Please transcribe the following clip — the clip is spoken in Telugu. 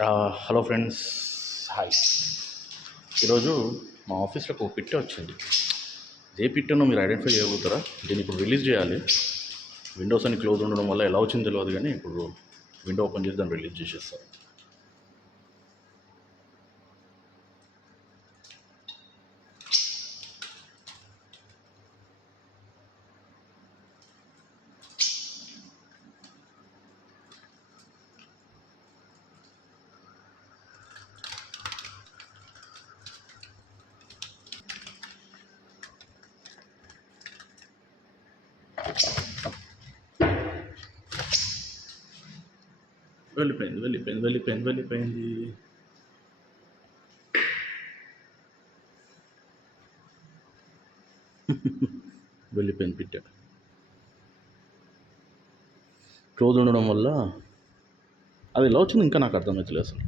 Hello friends, hi. ఈరోజు మా ఆఫీస్లోకి ఒక పిట్ట వచ్చింది. ఏ పిట్టనో మీరు ఐడెంటిఫై చేయగలుగుతారా? దీన్ని ఇప్పుడు రిలీజ్ చేయాలి. విండోస్ అని క్లోజ్ ఉండడం వల్ల ఎలా వచ్చిందో తెలియదు, కానీ ఇప్పుడు విండో ఓపెన్ చేసి దాన్ని రిలీజ్ చేసేస్తారు. వెళ్ళిపోయింది వెళ్ళిపోయింది వెళ్ళిపోయింది వెళ్ళిపోయింది వెళ్ళిపోయింది పిట్ట. క్లోజ్ ఉండడం వల్ల అది ఎలా వచ్చింది ఇంకా నాకు అర్థమవుతలేదు అసలు.